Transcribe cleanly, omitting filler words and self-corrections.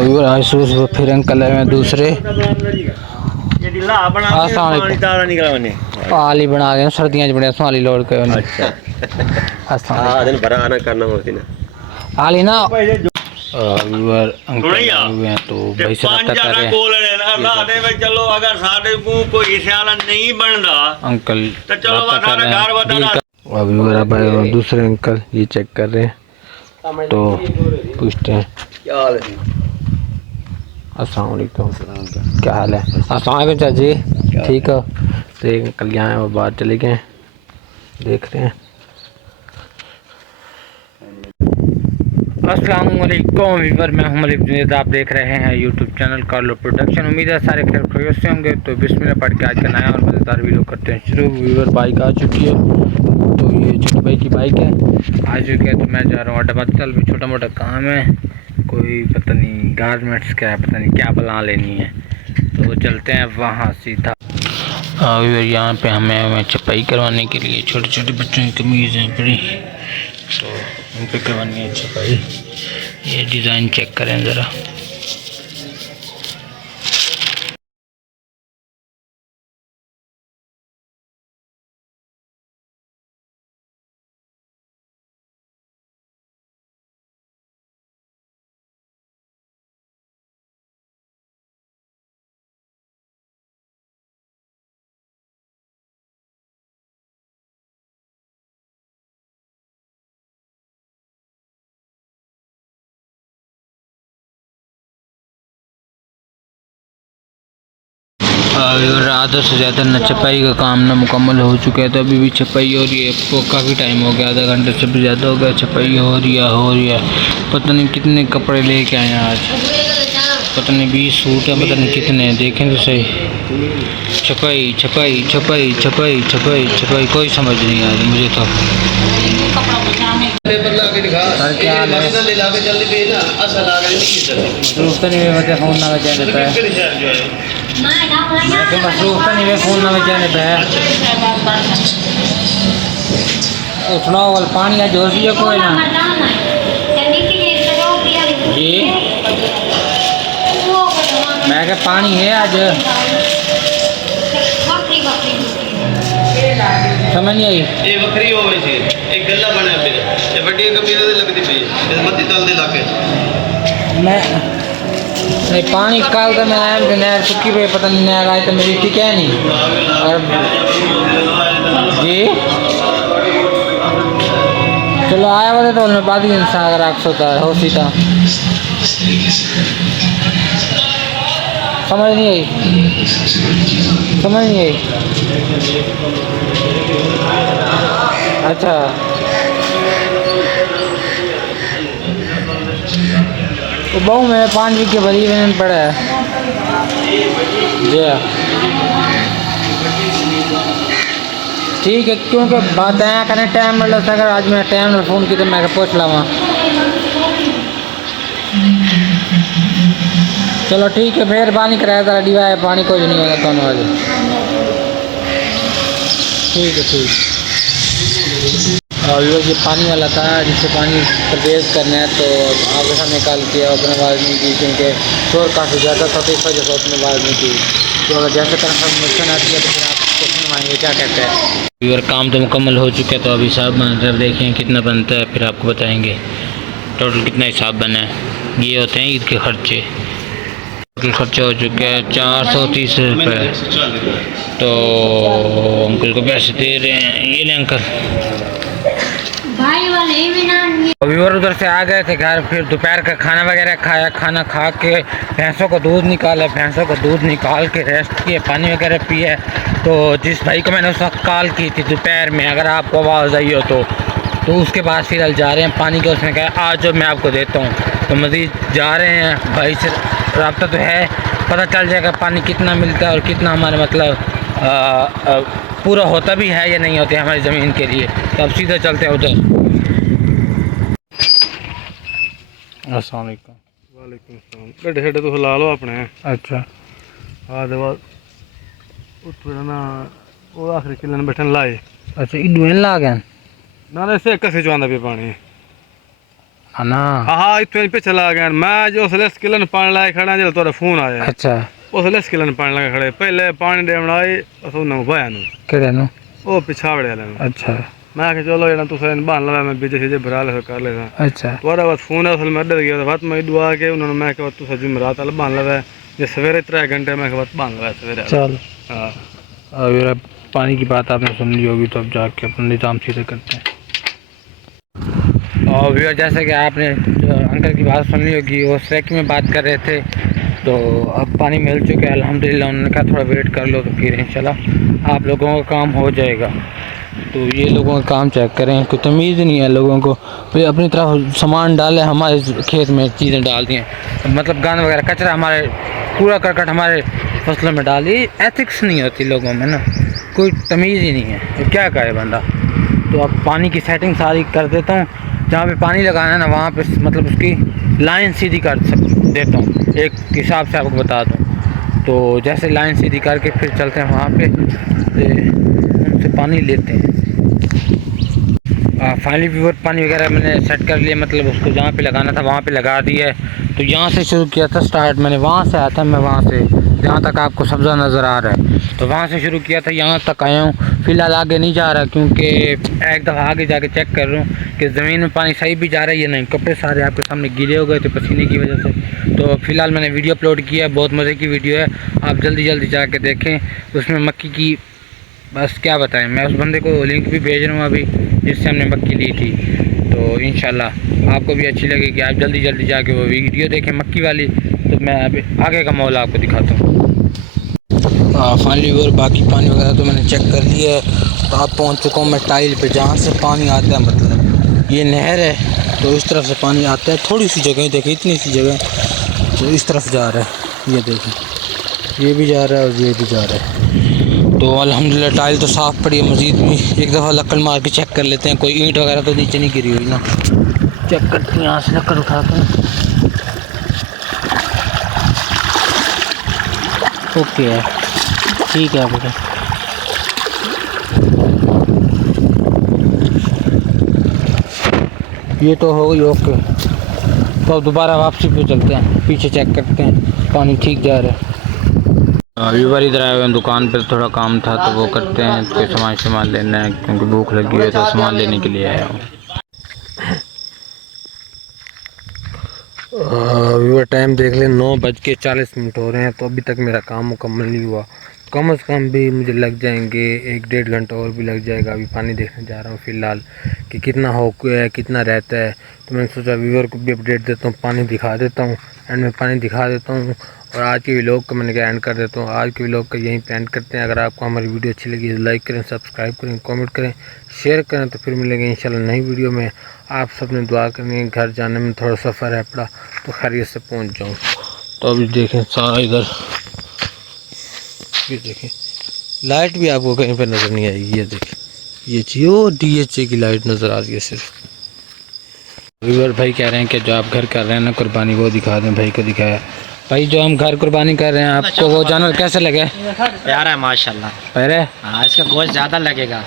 फिर अंकल है दूसरे आली बना के सर्दियां च बड़े सोहाली लोड के दिन भरा आना करना होती ना आली ना अंकल हुए तो भाई से रब्ता कर रहे हैं। चलो अगर साडे को कोई सियाला नहीं बनदा अंकल तो चलो सारा घर बदला अभी मेरा दूसरे अंकल ये चेक कर रहे हैं तो पूछते हैं क्या हाल है। अस्सलाम वालेकुम, क्या हाल है? अस्सलाम वालेकुम चाची, ठीक हो? तो एक अंकल यहाँ वो बाहर चले गए, देख रहे हैं। अस्सलाम वालेकुम वीवर, मैं हूं मलिक जुनैद, आप देख रहे हैं यूट्यूब चैनल कार्लो प्रोडक्शन। उम्मीद है सारे खैरियत से होंगे। तो बिस्मिल्लाह पढ़ के आज का नया और मज़ेदार वीडियो करते हैं शुरू। वीवर बाइक आ चुकी है, तो ये छोटे भाई की बाइक है, आ चुकी है। तो मैं जा रहा हूँ अड्डा बत्तल में, छोटा मोटा काम है, कोई पता नहीं गारमेंट्स का है, पता नहीं क्या बला लेनी है, तो चलते हैं वहाँ सीधा। यहाँ पे हमें छपाई करवाने के लिए छोटे छोटे बच्चों की कमीज़ हैं बड़ी, तो उन पर करवानी है छपाई। ये डिज़ाइन चेक करें ज़रा। आधा से ज़्यादा न छपाई का काम ना मुकम्मल हो चुका है, तो अभी भी छपाई हो रही है। तो काफ़ी टाइम हो गया, आधा घंटे से भी ज़्यादा हो गया, छपाई हो रही है। पता नहीं कितने कपड़े लेके आए हैं आज, पता नहीं 20 सूट है, पता नहीं कितने हैं, देखें तो सही। छपाई छपाई छपाई छपाई छपाई छपाई कोई समझ नहीं आ रही मुझे तो। मसरूफ तो नहीं वे फ़ोन ना बचाने पे, मसरूफ तो नहीं वे फ़ोन ना बचाने पे है। सुनाओ वाल पानी आज जोर दिया कोई ना जी, मैं क्या पानी है आज, समझ नहीं आई। ये बकरी हो गई थी, एक गल्ला बना पे ये बड़ी कमीज दे लगती पे इस मत्ती तल दे लाके मैं नहीं पानी कल तो मैं आया नहर सुखी पे, पता नहीं नहर आई तो मेरी थी क्या नहीं। और जी चलो आया वाले तो उन्हें बाद ही इंसान अगर आप सोता हो सीता, समझ नहीं आई, समझ नहीं आई। अच्छा तो बहु में 5 वीक के भरी मैंने पड़ा है जी, ठीक है, क्योंकि बात है करने टाइम मतलब अगर आज मैं टाइम में फ़ोन की तो मैं पूछ लवा। चलो ठीक है, मेहरबानी कराया ज़रा डिवाइस पानी कुछ नहीं होगा दोनों आज, ठीक है ठीक। और ये पानी वाला था जिससे पानी परवेज़ करना है, तो आपके सामने कॉल किया, उसने आवाज़ नहीं की क्योंकि शोर काफ़ी ज़्यादा था, तो इस वजह से उसने आवाज़ नहीं की। तो अगर जैसे कन्फर्मेशन आती है तो फिर आप क्वेश्चन मांगेंगे क्या कहते हैं। और काम तो मुकम्मल हो चुका है, तो अभी हिसाब जब देखें कितना बनता है फिर आपको बताएँगे टोटल कितना हिसाब बना है। ये होते हैं ईद के खर्चे, टोटल खर्चा हो चुका है 430 रुपये। तो अंकल को पैसे दे रहे हैं, ये ले अंकल। अभी और उधर से आ गए थे घर, फिर दोपहर का खाना वगैरह खाया, खाना खा के भैंसों को दूध निकाला, भैंसों को दूध निकाल के रेस्ट किए, पानी वगैरह पिए। तो जिस भाई को मैंने उस वक्त कॉल की थी दोपहर में, अगर आपको आवाज़ आई हो तो उसके बाद फिर जा रहे हैं पानी का, उसने कहा आज जो मैं आपको देता हूँ, तो मज़ीद जा रहे हैं। भाई से रब्ता तो है, पता चल जाएगा पानी कितना मिलता है और कितना हमारे मतलब पूरा होता भी है या नहीं होता है हमारी ज़मीन के लिए। तो अब सीधा चलते हैं उधर। अस्सलाम वालेकुम। वालेकुम सलाम। गड्ढे शड्डे तुस ला लो अपने। अच्छा बाद उत्थों ना वो आखिरी किले ने बैठन लाए। अच्छा इडू इन ला गए ना इसे कसे चो आंदा पे पानी। हाँ ना। हाँ इतने पे चला गया मैं जो उसले स्किलन पानी लाए खड़ा जो तोरा फोन आया अच्छा उसले स्किलन पानी लगा खड़े पहले पानी देवण आए असो न भाया नु केड़े नु ओ पिछावड़े वाले नु अच्छा मैं के चलो एना तुसे बांध लवा मैं बीजे सीजे भरा ले कर ले अच्छा तोरा बस फोन है असल में अड्डे गया बात मैं दुआ के उन्होंने मैं के तुसे जुमरात वाला बांध लवा ये सवेरे 3 घंटे में के बाद बांध लवा सवेरे चल। हां और पानी की बात आपने सुन ली होगी तो अब जाके अपना निजाम सीधे करते हैं। और भी जैसे कि आपने जो अंकल की बात सुन ली होगी वो स्रैक में बात कर रहे थे तो अब पानी मिल चुके हैं अल्हम्दुलिल्लाह। उन्होंने कहा थोड़ा वेट कर लो तो फिर इंशाल्लाह आप लोगों का काम हो जाएगा। तो ये लोगों का काम चेक करें कोई तमीज़ नहीं है लोगों को फिर अपनी तरफ सामान डाले हमारे खेत में चीज़ें डाल दी हैं मतलब गंद वगैरह कचरा हमारे कूड़ा करकट हमारे फसलों में डाल दी। एथिक्स नहीं होती लोगों में ना कोई तमीज़ ही नहीं है तो क्या करे बंदा। तो अब पानी की सेटिंग सारी कर देता हूँ जहाँ पे पानी लगाना है ना वहाँ पे मतलब उसकी लाइन सीधी कर देता हूँ एक हिसाब से आपको बता दूँ। तो जैसे लाइन सीधी करके फिर चलते हैं वहाँ पे उनसे पानी लेते हैं। फाइनली व्यूअर पानी वगैरह मैंने सेट कर लिया मतलब उसको जहाँ पे लगाना था वहाँ पे लगा दिया है। तो यहाँ से शुरू किया था स्टार्ट मैंने वहाँ से आया था मैं वहाँ से जहाँ तक आपको सब्ज़ा नज़र आ रहा है तो वहाँ से शुरू किया था यहाँ तक आया हूँ। फ़िलहाल आगे नहीं जा रहा क्योंकि एक दफ़ा आगे जाके चेक कर रहा हूँ कि ज़मीन में पानी सही भी जा रहा है या नहीं। कपड़े सारे आपके सामने गीले हो गए थे पसीने की वजह से। तो फ़िलहाल मैंने वीडियो अपलोड किया है बहुत मज़े की वीडियो है आप जल्दी जल्दी जाके देखें। उसमें मक्की की बस क्या बताएं मैं उस बंदे को लिंक भी भेज रहा हूँ अभी जिससे हमने मक्की ली थी। तो इंशाल्लाह आपको भी अच्छी लगेगी आप जल्दी जल्दी जाके वो वीडियो देखें मक्की वाली। तो मैं अभी आगे का माहौल आपको दिखाता हूँ। फाइनली और बाकी पानी वगैरह तो मैंने चेक कर लिया है। तो आप पहुँच चुका हूँ मैं टाइल पे जहाँ से पानी आता है मतलब ये नहर है तो इस तरफ से पानी आता है थोड़ी सी जगह देखिए इतनी सी जगह तो इस तरफ जा रहा है ये देखिए ये भी जा रहा है और ये भी जा रहा है। तो अल्हम्दुलिल्लाह टाइल तो साफ़ पड़ी है मज़ीद भी एक दफ़ा लक्कड़ मार के चेक कर लेते हैं कोई ईंट वगैरह तो नीचे नहीं गिरी हुई ना। चेक करते हैं यहाँ से लक्कड़ उठाते हैं। ओके है ठीक है बेटा। ये तो हो गई ओके। तो अब दोबारा वापसी पे चलते हैं पीछे चेक करते हैं पानी ठीक जा रहा है। अभी बार इधर आए हुए हैं दुकान पर थोड़ा काम था तो वो करते हैं कोई सामान लेना है क्योंकि भूख लगी हुई है तो सामान लेने के लिए आया हूँ। अभी टाइम देख लें 9:40 हो रहे हैं तो अभी तक मेरा काम मुकम्मल नहीं हुआ। कम से कम भी मुझे लग जाएंगे 1-1.5 घंटा और भी लग जाएगा। अभी पानी देखने जा रहा हूँ फ़िलहाल कि कितना हो गया है कितना रहता है। तो मैंने सोचा व्यूअर को भी अपडेट देता हूँ पानी दिखा देता हूँ एंड में पानी दिखा देता हूँ। और आज के व्लॉग का मैंने क्या एंड कर देता हूँ। आज के व्लॉग का यहीं पे एंड करते हैं। अगर आपको हमारी वीडियो अच्छी लगी तो लाइक करें सब्सक्राइब करें कमेंट करें शेयर करें। तो फिर मिलेंगे इंशाल्लाह नई वीडियो में। आप सब ने दुआ करनी है घर जाने में थोड़ा सफ़र है पड़ा तो खैरियत से पहुँच जाऊँ। तो अभी देखें सारा इधर ये देखें लाइट भी आपको कहीं पर नज़र नहीं आएगी। ये देखें ये जियो DHA की लाइट नज़र आ रही है सिर्फ। व्यूअर भाई कह रहे हैं कि जो आप घर कर रहे हैं ना कुर्बानी वो दिखा दें। भाई को दिखाया भाई जो हम घर कुर्बानी कर रहे हैं आपको वो जानवर कैसे लगे? प्यारा है माशाल्लाह। पहले हाँ इसका गोश्त ज़्यादा लगेगा।